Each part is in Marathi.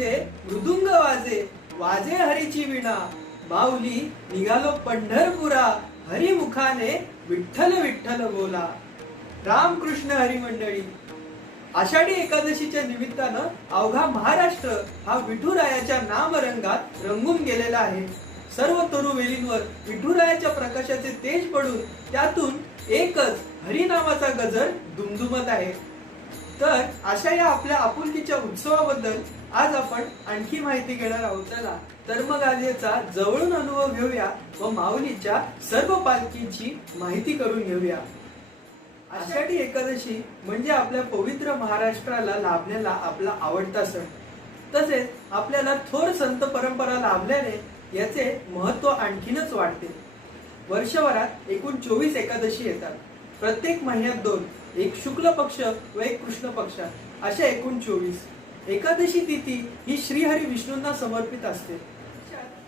वाजे मृदुंग वाजे वाजे हरीची विणा. माऊली निघालो पंढरपुरा हरिमुखाने विठ्ठल विठ्ठल बोला. रामकृष्ण हरिमंडळी. आषाढी एकादशीच्या निमित्तानं अवघा महाराष्ट्र हा विठुरायाच्या नामरंगात रंगून गेलेला आहे. सर्व तरुण वेलींवर विठुरायाच्या प्रकाशाचे तेज पडून त्यातून एकच हरिनामाचा गजर दुमदुमत आहे. तर अशा या आपल्या आपुलकीच्या उत्सवाबद्दल आज आपण आणखी माहिती घेणार आहोत चला तर मग आज याचा जवळून अनुभव घेऊया व माऊलीच्या सर्व पालखीची माहिती करून घेऊया. आषाढी एकादशी म्हणजे आपल्या पवित्र महाराष्ट्राला लाभलेला आपला आवडता सण. तसेच आपल्याला थोर संत परंपरा लाभल्याने याचे महत्त्व आणखीनच वाढते. वर्षभरात एकूण चोवीस एकादशी येतात. प्रत्येक महिन्यात दोन एक शुक्ल पक्ष व एक कृष्ण पक्ष अशा एकूण चोवीस. एकादशी तिथी ही श्रीहरी विष्णूंना समर्पित असते.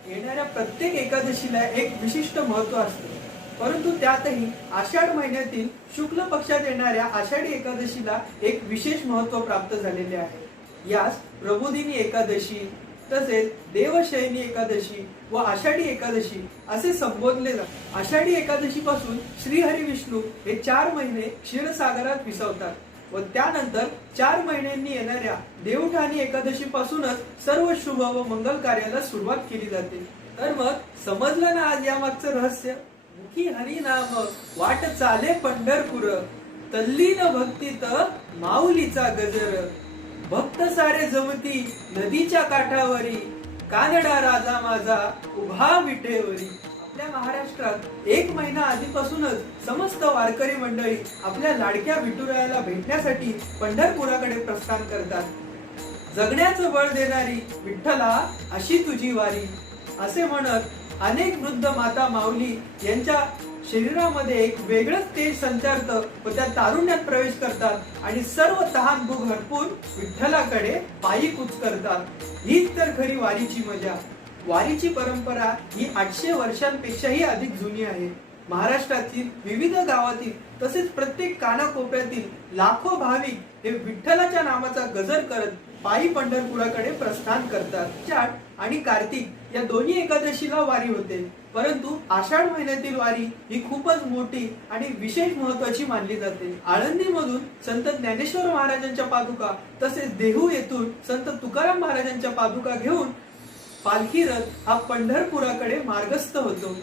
येणाऱ्या प्रत्येक एकादशीला एक विशिष्ट महत्त्व असते. परंतु त्यातही आषाढ महिन्यातील शुक्ल पक्षात येणाऱ्या आषाढी एकादशीला एक विशेष महत्त्व प्राप्त झालेले आहे. यास प्रबोधिनी एकादशी तसेच देवशयनी एकादशी व आषाढी एकादशी असे संबोधले जाते आषाढी एकादशी पासून श्रीहरी विष्णू हे चार महिने क्षीरसागरात विसवतात व त्यानंतर चार महिन्यांनी येणाऱ्या देवठाणी एकादशी पासूनच सर्व शुभ व मंगल कार्याला सुरुवात केली जाते. तर मग समजलं ना आज यामागचं रहस्य? मुखी हरिनाम वाट चाले पंढरपूर तल्लीन भक्तीत माऊलीचा गजर. भक्त सारे जमती नदीच्या काठावरी कानडा राजा माझा उभा विटेवरी. आपल्या महाराष्ट्रात एक महिना आधीपासूनच समस्त वारकरी मंडळी आपल्या लाडक्या विठुरायाला भेटण्यासाठी पंढरपुराकडे प्रस्थान करतात. जगण्याचं बळ देणारी विठ्ठला अशी तुझी वारी. असे म्हणत अनेक वृद्ध माता माऊली यांच्या शरीरामध्ये एक वेगळंच तेज संचारत व त्या तारुण्यात प्रवेश करतात आणि सर्व तहान भूक हरपून विठ्ठलाकडे पायी कूच करतात हीच तर खरी वारीची मजा. वारीची परंपरा ही आठशे वर्षांपेक्षाही अधिक जुनी आहे. महाराष्ट्रातील विविध गावातील तसेच प्रत्येक कानाकोपऱ्यातील लाखो भाविक हे विठ्ठलाच्या नावाचा गजर करत पायी पंढरपुराकडे प्रस्थान करतात. चाट आणि कार्तिक या दोन्ही एकादशीला वारी होते. परंतु आषाढ महिन्यातील वारी ही खूपच मोठी आणि विशेष महत्वाची मानली जाते. आळंदीमधून संत ज्ञानेश्वर महाराजांच्या पादुका तसेच देहू येथून संत तुकाराम महाराजांच्या पादुका घेऊन पालखी रथ हा पंढरपुराकडे मार्गस्थ होतो.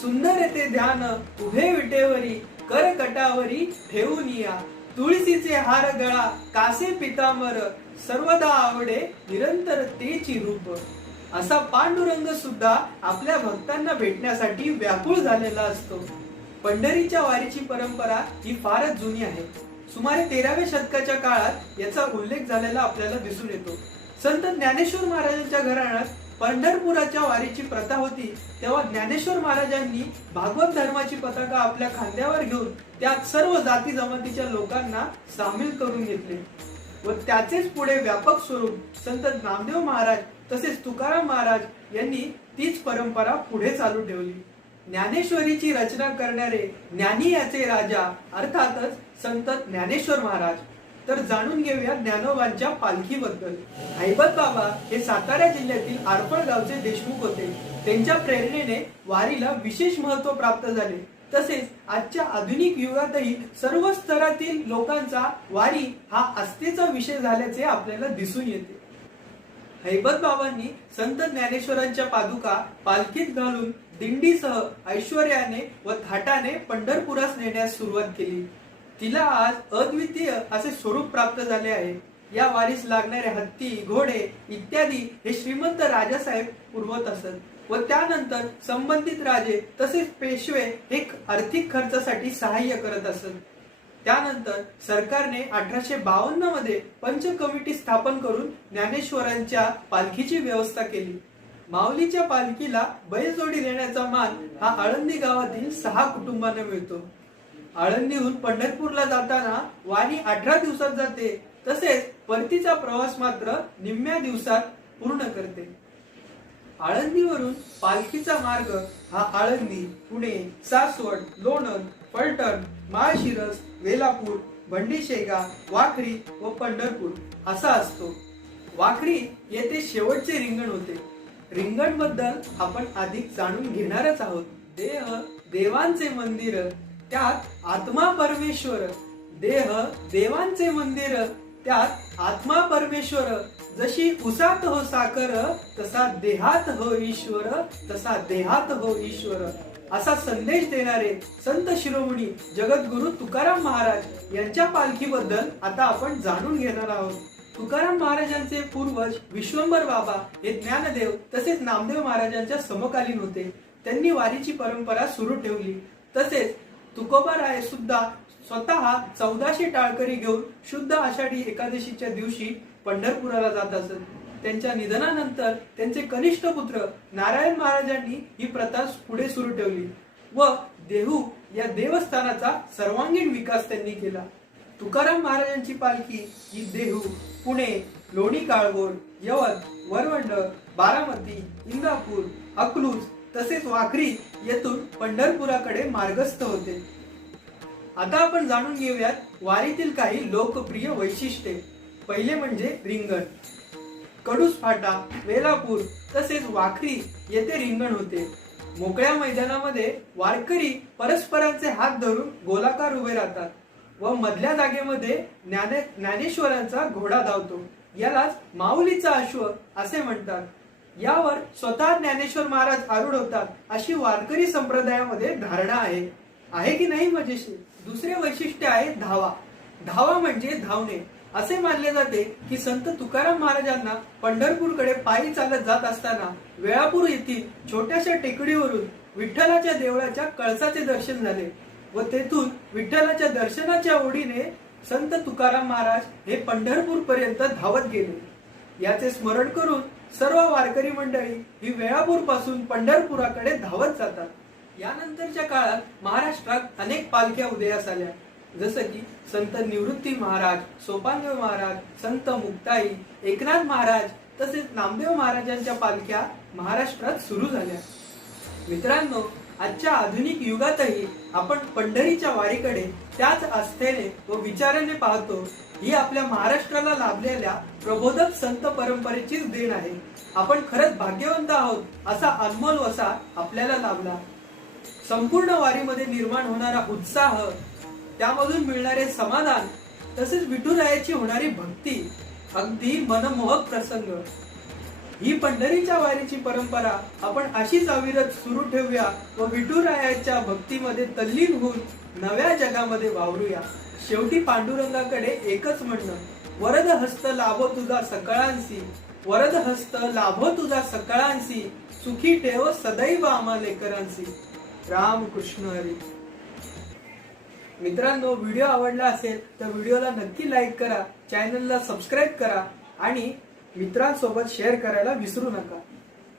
सुंदर येते ध्यान उभे विटेवरी कर कटावरी ठेवून या. तुळशीचे हार गळा कासे पितांबर सर्वदा आवडे निरंतर तेची रूप. असा पांडुरंग सुद्धा आपल्या भक्तांना भेटण्यासाठी व्याकुळ झालेला असतो. पंढरीच्या वारीची परंपरा ही फारच जुनी आहे. सुमारे तेराव्या शतकाच्या काळात याचा उल्लेख झालेला आपल्याला दिसून येतो. संत ज्ञानेश्वर महाराजांच्या घराण्यात पंढरपुराच्या वारीची प्रथा होती. तेव्हा ज्ञानेश्वर महाराजांनी भागवत धर्माची पताका आपल्या खांद्यावर घेऊन त्यात सर्व जाती जमातीच्या लोकांना सामील करून घेतले. व त्याचेच पुढे व्यापक स्वरूप संत नामदेव महाराज तसेच तुकाराम महाराज यांनी तीच परंपरा पुढे चालू ठेवली. ज्ञानेश्वरीची रचना करणारे ज्ञानी याचे राजा अर्थातच संत ज्ञानेश्वर महाराज. तर जाणून घेऊया ज्ञानोबांच्या पालखीबद्दल. ऐबत बाबा हे सातारा जिल्ह्यातील आरपळ गावचे देशमुख होते. त्यांच्या प्रेरणेने वारीला विशेष महत्त्व प्राप्त झाले. तसेच आजच्या आधुनिक युगातही सर्व स्तरातील लोकांचा वारी हा आस्थेचा विषय झाल्याचे आपल्याला दिसून येते. हैबत बाबांनी संत ज्ञानेश्वरांच्या पादुका पालखीत घालून दिंडीसह ऐश्वर्याने व थाटाने पंढरपुरास नेण्यास सुरुवात केली. तिला आज अद्वितीय असे स्वरूप प्राप्त झाले आहे. या वारीस लागणारे हत्ती घोडे इत्यादी हे श्रीमंत राजासाहेब पुरवत असत व त्यानंतर संबंधित राजे तसेच पेशवे हे आर्थिक खर्चासाठी सहाय्य करत असत. त्यानंतर सरकारने अठराशे बावन्नमध्ये पंच कमिटी स्थापन करून ज्ञानेश्वरांच्या पालखीची व्यवस्था केली. माऊलीच्या पालखीला बैलजोडी देण्याचा मान हा आळंदी गावातील सहा कुटुंबांना मिळतो. आळंदीहून पंढरपूरला जाताना वारी अठरा दिवसात जाते. तसेच परतीचा प्रवास मात्र निम्म्या दिवसात पूर्ण करते. आळंदीवरून पालखीचा मार्ग हा आळंदी पुणे सासवड लोणंद फलटण माळशिरस वेलापूर भंडीशेगा वाखरी व पंढरपूर असा असतो. वाखरी येथे शेवटचे रिंगण होते. रिंगणबद्दल आपण अधिक जाणून घेणारच आहोत. देह देवांचे मंदिर त्यात आत्मा परमेश्वर देह देवांचे मंदिर त्यात आत्मा परमेश्वर जशी उसात हो साकर तसा देहात हो ईश्वर तसा देहात हो ईश्वर. असा संदेश देणारे संत शिरोमणी जगद्गुरु तुकाराम महाराज यांच्या पालखीबद्दल आता आपण जाणून घेणार आहोत. तुकाराम महाराजांचे पूर्वज विश्वंभर बाबा हे ज्ञानदेव तसेच नामदेव महाराजांच्या समकालीन होते. त्यांनी वारीची परंपरा सुरू ठेवली. तसेच तुकोबाराय सुद्धा स्वतः चौदाशे टाळकरी घेऊन शुद्ध आषाढी एकादशीच्या दिवशी पंढरपुराला जात असत. त्यांच्या निधनानंतर त्यांचे कनिष्ठ पुत्र नारायण महाराजांनी ही प्रथा पुढे सुरू ठेवली व देहू या देवस्थानाचा सर्वांगीण विकास त्यांनी केला. तुकाराम महाराजांची पालखी ही देहू पुणे लोणी काळगोर यवत वरवंड बारामती इंदापूर अकलूज तसेच वाखरी येथून पंढरपुराकडे मार्गस्थ होते. आता आपण जाणून घेऊयात वारीतील काही लोकप्रिय वैशिष्ट्ये. पहिले म्हणजे रिंगण. कडूस फाटा वेलापूर तसेच वाखरी येथे रिंगण होते. मोकळ्या मैदानामध्ये वारकरी परस्परांचे हात धरून गोलाकार उभे राहतात व मधल्या जागेमध्ये ज्ञाने ज्ञानेश्वरांचा घोडा धावतो. यालाच माऊलीचा अश्व असे म्हणतात. यावर स्वतः ज्ञानेश्वर महाराज आरूढ होतात अशी वारकरी संप्रदायामध्ये धारणा आहे. आहे की नाही मजेशीर दुसरे वैशिष्ट्य आहे धावा. धावा म्हणजे धावणे. असे मानले जाते की संत तुकाराम महाराजांना पंढरपूरकडे पायी चालत जात असताना वेळापूर येथील छोट्याशा टेकडीवरून विठ्ठलाच्या देवळाच्या कळसाचे दर्शन झाले व तेथून विठ्ठलाच्या दर्शनाच्या ओढीने संत तुकाराम महाराज हे पंढरपूर पर्यंत धावत गेले. याचे स्मरण करून सर्व वारकरी मंडळी ही वेळापूरपासून पंढरपुराकडे धावत जातात. यानंतरच्या काळात महाराष्ट्रात अनेक पालख्या उदयास आल्या. जसं की संत निवृत्ती महाराज सोपानदेव महाराज संत मुक्ताई एकनाथ महाराज तसेच नामदेव महाराजांच्या पालख्या महाराष्ट्रात सुरू झाल्या. मित्रांनो आजच्या आधुनिक युगातही आपण पंढरीच्या वारीकडे त्याच आस्थेने व विचाराने पाहतो ही आपल्या महाराष्ट्राला लाभलेल्या प्रबोधक संत परंपरेचीच देण आहे. आपण खरंच भाग्यवंत आहोत असा अनमोल वसा आपल्याला लाभला. संपूर्ण वारीमध्ये निर्माण होणारा उत्साह त्यामधून मिळणारे समाधान तसेच विठुरायाची होणारी भक्ती अगदी मनमोहक प्रसंग. ही पंढरीच्या वारीची परंपरा आपण अशीच अविरत सुरू ठेवूया व विठुरायाच्या भक्तीमध्ये तल्लीन होऊन नव्या जगामध्ये वावरूया. शेवटी पांडुरंगाकडे एकच म्हणणं वरद हस्त लाभो तुझा सकळांसी वरद हस्त लाभो तुझा सकाळांशी सुखी ठेव सदैव आम्हा लेकरांशी. राम कृष्ण हरी. मित्रांनो व्हिडिओ आवडला असेल तर व्हिडिओला नक्की लाईक करा चॅनलला सबस्क्राईब करा आणि मित्रांसोबत शेअर करायला विसरू नका.